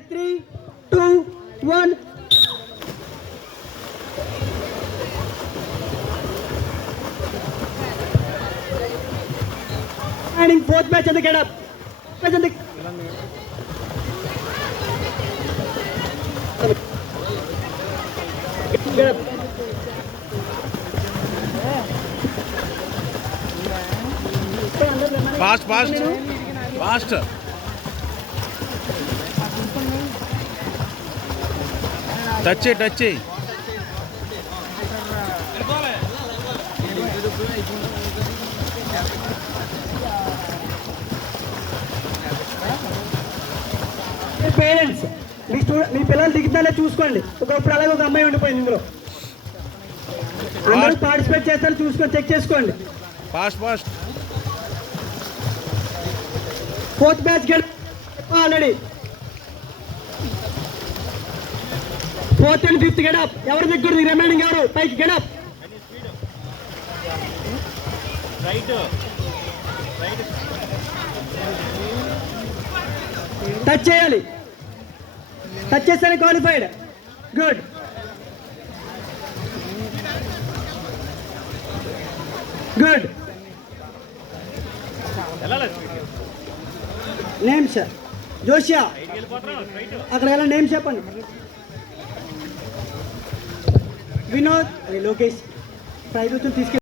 3, 2, 1. And in fourth match on the get up. Match on the get up. Fast. Touch it. Parents మీ పిల్లలు దిగుతానే చూసుకోండి. ఒకప్పుడు అలాగే ఒక అమ్మాయి ఉండిపోయింది ఇందులో. అందరూ పార్టిసిపేట్ చేస్తారు, చూసుకొని చెక్ చేసుకోండి. Fast fourth batch already. Fourth and fifth get up. ఎవరు దిగుడు రిమైనింగ్ ఎవరు పైకి గెడప్. టచ్ చేయాలి. టచ్ చేస్తేనే క్వాలిఫైడ్. గుడ్. నేమ్స్ జోషియా అక్కడ ఎలా నేమ్ చెప్పండి. వినోద్, లోకేష్ ప్రైజ్ తీసుకెళ్ళి